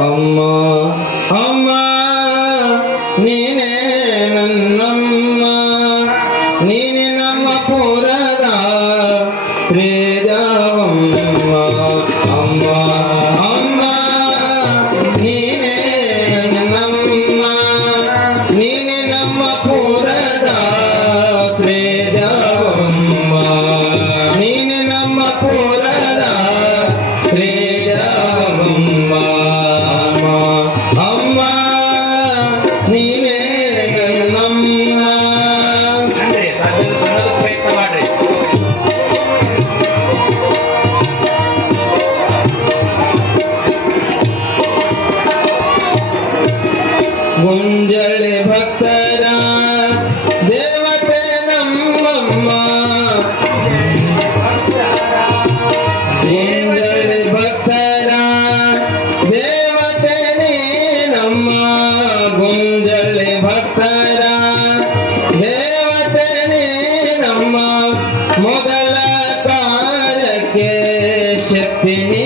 ಅಮ್ಮ ಅಮ್ಮ ನೀನೇ ನನ್ನಮ್ಮ ನೀನೆ ನಮ್ಮ ಪುರದ ತ್ರಿಜವಮ್ಮ ಗುಂಜಳೆ ಭಕ್ತರ ದೇವತೆ ನಮ್ಮಮ್ಮ ಗುಂಜಳೆ ಭಕ್ತರ ದೇವತೆ ನಮ್ಮ ಗುಂಜಳೆ ಭಕ್ತರ ದೇವತೆ ನಮ್ಮ ಮೊದಲ ಕಾರ್ಯಕ್ಕೆ ಶಕ್ತಿ ನೀ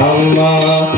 Oh uh -huh.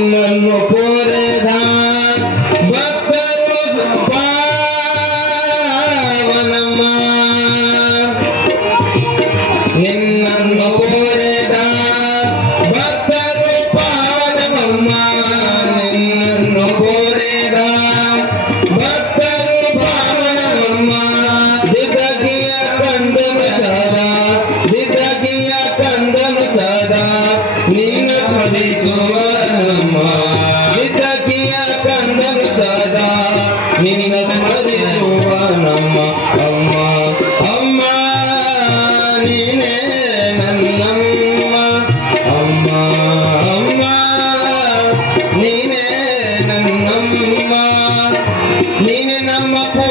I'm a